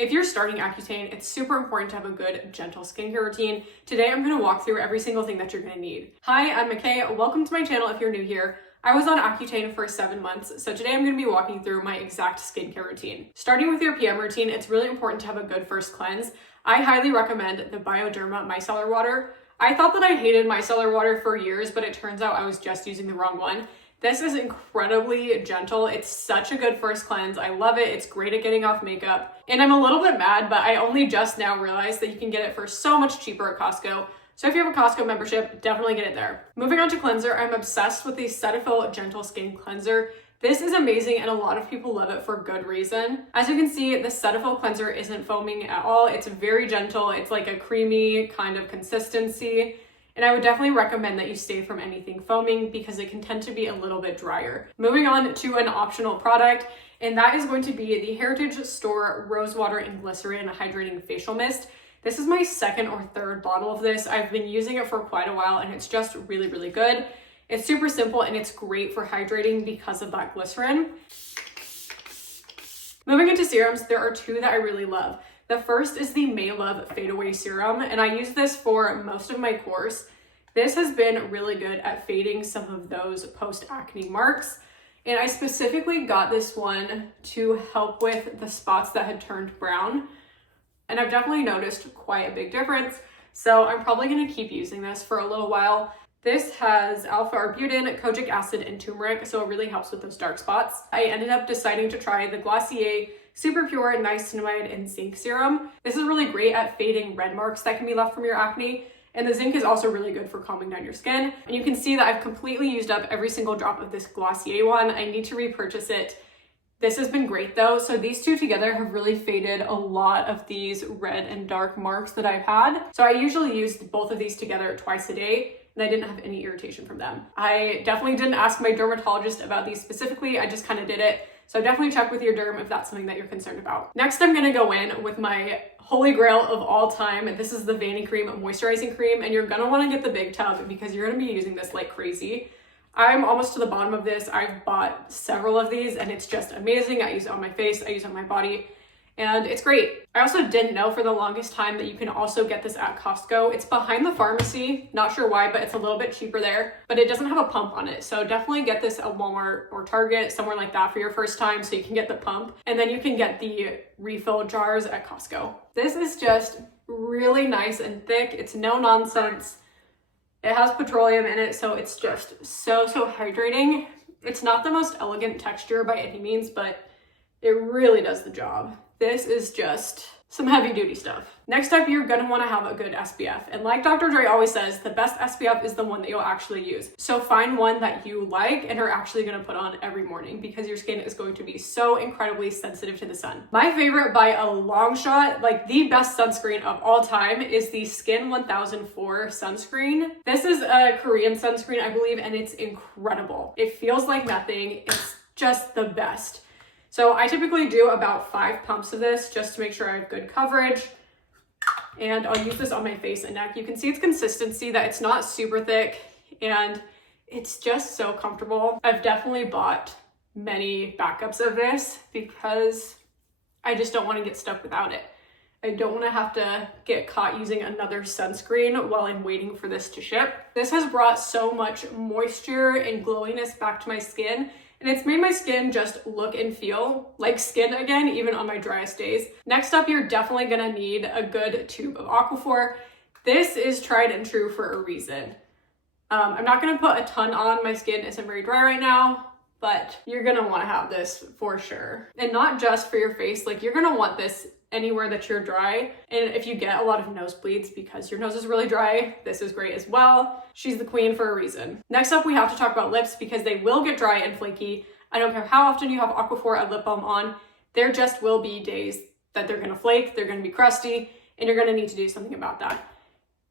If you're starting Accutane, it's super important to have a good, gentle skincare routine. Today, I'm gonna walk through every single thing that you're gonna need. Hi, I'm McKay. Welcome to my channel if you're new here. I was on Accutane for 7 months, so today I'm gonna be walking through my exact skincare routine. Starting with your PM routine, it's really important to have a good first cleanse. I highly recommend the Bioderma micellar water. I thought that I hated micellar water for years, but it turns out I was just using the wrong one. This is incredibly gentle. It's such a good first cleanse. I love it. It's great at getting off makeup. And I'm a little bit mad, but I only just now realized that you can get it for so much cheaper at Costco. So if you have a Costco membership, definitely get it there. Moving on to cleanser, I'm obsessed with the Cetaphil Gentle Skin Cleanser. This is amazing and a lot of people love it for good reason. As you can see, the Cetaphil cleanser isn't foaming at all. It's very gentle. It's like a creamy kind of consistency. And I would definitely recommend that you stay from anything foaming because it can tend to be a little bit drier. Moving on to an optional product, and that is going to be the Heritage Store Rose Water and Glycerin Hydrating Facial Mist. This is my second or third bottle of this. I've been using it for quite a while and it's just really, really good. It's super simple and it's great for hydrating because of that glycerin. Moving into serums, there are two that I really love. The first is the May Love Fade Away Serum, and I use this for most of my course. This has been really good at fading some of those post-acne marks, and I specifically got this one to help with the spots that had turned brown, and I've definitely noticed quite a big difference, so I'm probably going to keep using this for a little while. This has alpha-arbutin, kojic acid, and turmeric, so it really helps with those dark spots. I ended up deciding to try the Glossier Super Pure Niacinamide and Zinc Serum. This is really great at fading red marks that can be left from your acne, and the zinc is also really good for calming down your skin. And you can see that I've completely used up every single drop of this Glossier one. I need to repurchase it. This has been great though. So these two together have really faded a lot of these red and dark marks that I've had. So I usually use both of these together twice a day, and I didn't have any irritation from them. I definitely didn't ask my dermatologist about these specifically. I just kind of did it. So definitely check with your derm if that's something that you're concerned about. Next, I'm gonna go in with my holy grail of all time. This is the Vanicream Moisturizing Cream, and you're gonna wanna get the big tub because you're gonna be using this like crazy. I'm almost to the bottom of this. I've bought several of these and it's just amazing. I use it on my face, I use it on my body, and it's great. I also didn't know for the longest time that you can also get this at Costco. It's behind the pharmacy, not sure why, but it's a little bit cheaper there, but it doesn't have a pump on it. So definitely get this at Walmart or Target, somewhere like that for your first time so you can get the pump, and then you can get the refill jars at Costco. This is just really nice and thick. It's no nonsense. It has petroleum in it, so it's just so hydrating. It's not the most elegant texture by any means, but it really does the job. This is just some heavy duty stuff. Next up, you're gonna wanna have a good SPF. And like Dr. Dre always says, the best SPF is the one that you'll actually use. So find one that you like and are actually gonna put on every morning because your skin is going to be so incredibly sensitive to the sun. My favorite by a long shot, like the best sunscreen of all time, is the Skin 1004 sunscreen. This is a Korean sunscreen, I believe, and it's incredible. It feels like nothing. It's just the best. So I typically do about 5 pumps of this just to make sure I have good coverage. And I'll use this on my face and neck. You can see its consistency, that it's not super thick, and it's just so comfortable. I've definitely bought many backups of this because I just don't want to get stuck without it. I don't want to have to get caught using another sunscreen while I'm waiting for this to ship. This has brought so much moisture and glowiness back to my skin, and it's made my skin just look and feel like skin again, even on my driest days. Next up, you're definitely gonna need a good tube of Aquaphor. This is tried and true for a reason. I'm not gonna put a ton on. My skin isn't very dry right now, but you're gonna wanna have this for sure. And not just for your face, like you're gonna want this anywhere that you're dry. And if you get a lot of nosebleeds because your nose is really dry, this is great as well. She's the queen for a reason. Next up, we have to talk about lips because they will get dry and flaky. I don't care how often you have Aquaphor and lip balm on, there just will be days that they're gonna flake, they're gonna be crusty, and you're gonna need to do something about that.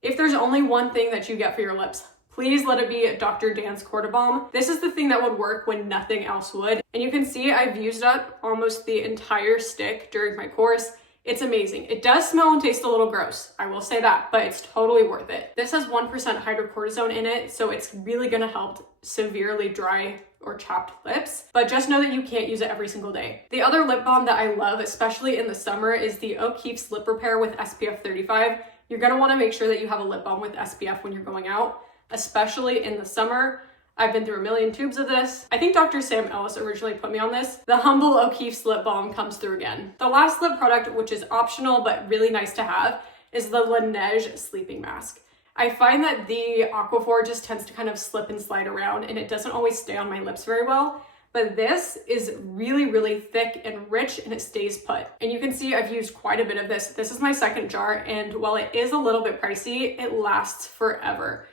If there's only one thing that you get for your lips, please let it be Dr. Dan's Corda Balm. This is the thing that would work when nothing else would. And you can see I've used up almost the entire stick during my course. It's amazing. It does smell and taste a little gross, I will say that, but it's totally worth it. This has 1% hydrocortisone in it, so it's really gonna help severely dry or chapped lips, but just know that you can't use it every single day. The other lip balm that I love, especially in the summer, is the O'Keeffe's Lip Repair with SPF 35. You're gonna wanna make sure that you have a lip balm with SPF when you're going out, especially in the summer. I've been through a million tubes of this. I think Dr. Sam Ellis originally put me on this. The humble O'Keeffe's lip balm comes through again. The last lip product, which is optional but really nice to have, is the Laneige sleeping mask. I find that the Aquaphor just tends to kind of slip and slide around and it doesn't always stay on my lips very well. But this is really, really thick and rich and it stays put. And you can see I've used quite a bit of this. This is my second jar, and while it is a little bit pricey, it lasts forever.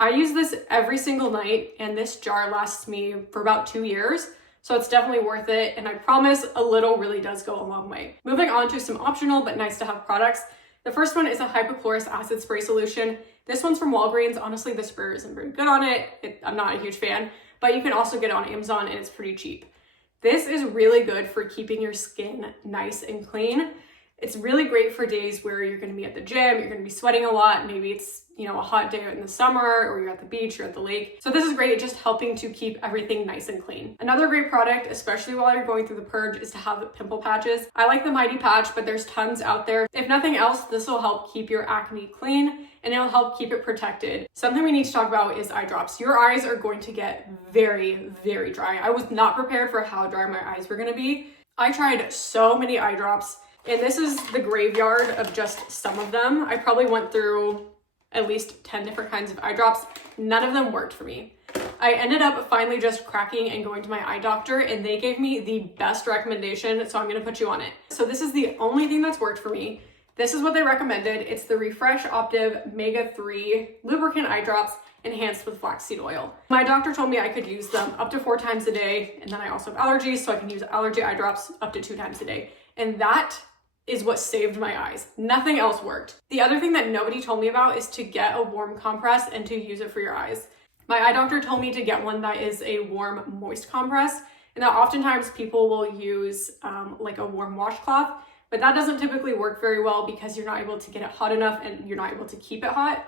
I use this every single night and this jar lasts me for about 2 years. So it's definitely worth it. And I promise a little really does go a long way. Moving on to some optional but nice to have products. The first one is a hypochlorous acid spray solution. This one's from Walgreens. Honestly, the sprayer isn't very good on it. I'm not a huge fan, but you can also get it on Amazon and it's pretty cheap. This is really good for keeping your skin nice and clean. It's really great for days where you're gonna be at the gym, you're gonna be sweating a lot, maybe it's, a hot day in the summer, or you're at the beach, you're at the lake. So this is great, just helping to keep everything nice and clean. Another great product, especially while you're going through the purge, is to have pimple patches. I like the Mighty Patch, but there's tons out there. If nothing else, this will help keep your acne clean and it'll help keep it protected. Something we need to talk about is eye drops. Your eyes are going to get very, very dry. I was not prepared for how dry my eyes were gonna be. I tried so many eye drops, and this is the graveyard of just some of them. I probably went through at least 10 different kinds of eye drops. None of them worked for me. I ended up finally just cracking and going to my eye doctor, and they gave me the best recommendation, so I'm gonna put you on it. So this is the only thing that's worked for me. This is what they recommended. It's the Refresh Optiv Mega 3 Lubricant Eye Drops enhanced with flaxseed oil. My doctor told me I could use them up to 4 times a day, and then I also have allergies, so I can use allergy eye drops up to 2 times a day. And that is what saved my eyes. Nothing else worked. The other thing that nobody told me about is to get a warm compress and to use it for your eyes. My eye doctor told me to get one that is a warm, moist compress, and that oftentimes people will use like a warm washcloth, but that doesn't typically work very well because you're not able to get it hot enough and you're not able to keep it hot.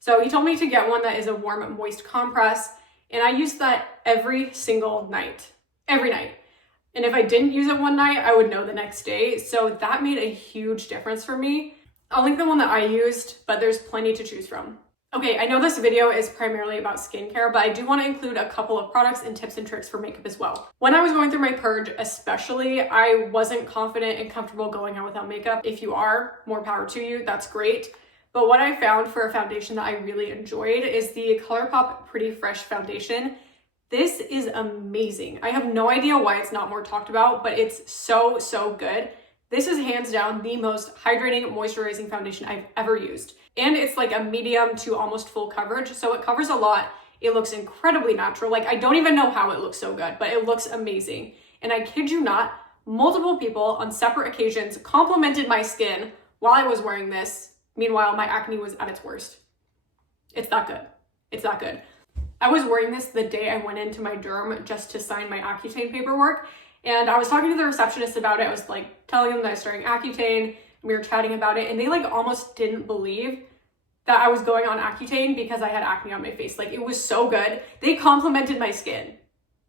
So he told me to get one that is a warm, moist compress, and I use that every single night, every night. And if I didn't use it one night, I would know the next day. So that made a huge difference for me. I'll link the one that I used, but there's plenty to choose from. Okay, I know this video is primarily about skincare, but I do want to include a couple of products and tips and tricks for makeup as well. When I was going through my purge especially, I wasn't confident and comfortable going out without makeup. If you are, more power to you, that's great. But what I found for a foundation that I really enjoyed is the ColourPop Pretty Fresh Foundation. This is amazing. I have no idea why it's not more talked about, but it's so, so good. This is hands down the most hydrating, moisturizing foundation I've ever used. And it's like a medium to almost full coverage, so it covers a lot. It looks incredibly natural. Like, I don't even know how it looks so good, but it looks amazing. And I kid you not, multiple people on separate occasions complimented my skin while I was wearing this. Meanwhile, my acne was at its worst. It's that good. It's that good. I was wearing this the day I went into my derm just to sign my Accutane paperwork. And I was talking to the receptionist about it. I was like telling them that I was starting Accutane, and we were chatting about it. And they like almost didn't believe that I was going on Accutane because I had acne on my face. Like, it was so good. They complimented my skin.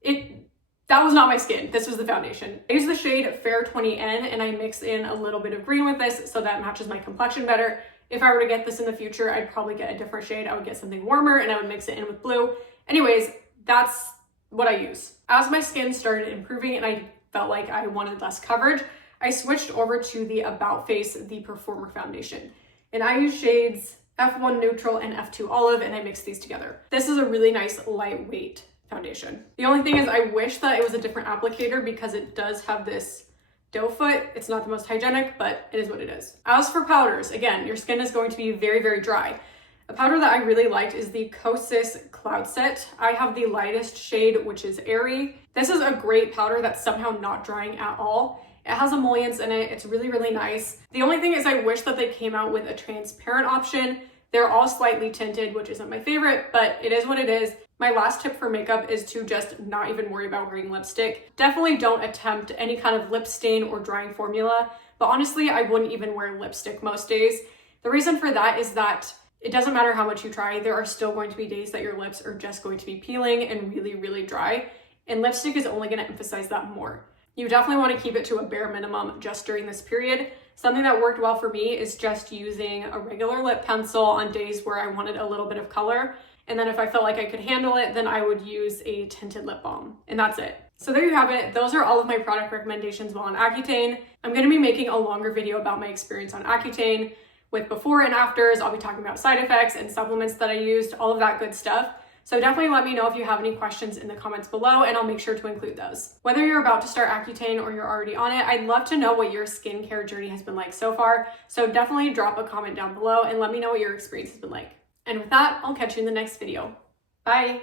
That was not my skin. This was the foundation. I use the shade Fair 20N, and I mix in a little bit of green with this so that matches my complexion better. If I were to get this in the future, I'd probably get a different shade. I would get something warmer and I would mix it in with blue. Anyways, that's what I use. As my skin started improving and I felt like I wanted less coverage, I switched over to the About Face, the Performer Foundation. And I use shades F1 Neutral and F2 Olive, and I mix these together. This is a really nice lightweight foundation. The only thing is I wish that it was a different applicator because it does have this doe foot. It's not the most hygienic, but it is what it is. As for powders, again, your skin is going to be very, very dry. A powder that I really liked is the Kosas Cloud Set. I have the lightest shade, which is Airy. This is a great powder that's somehow not drying at all. It has emollients in it. It's really, really nice. The only thing is I wish that they came out with a transparent option. They're all slightly tinted, which isn't my favorite, but it is what it is. My last tip for makeup is to just not even worry about wearing lipstick. Definitely don't attempt any kind of lip stain or drying formula, but honestly, I wouldn't even wear lipstick most days. The reason for that is that it doesn't matter how much you try, there are still going to be days that your lips are just going to be peeling and really, really dry. and lipstick is only going to emphasize that more. You definitely want to keep it to a bare minimum just during this period. Something that worked well for me is just using a regular lip pencil on days where I wanted a little bit of color. And then if I felt like I could handle it, then I would use a tinted lip balm. And that's it. So there you have it. Those are all of my product recommendations while on Accutane. I'm going to be making a longer video about my experience on Accutane with before and afters. I'll be talking about side effects and supplements that I used, all of that good stuff. So definitely let me know if you have any questions in the comments below, and I'll make sure to include those. Whether you're about to start Accutane or you're already on it, I'd love to know what your skincare journey has been like so far. So definitely drop a comment down below and let me know what your experience has been like. And with that, I'll catch you in the next video. Bye.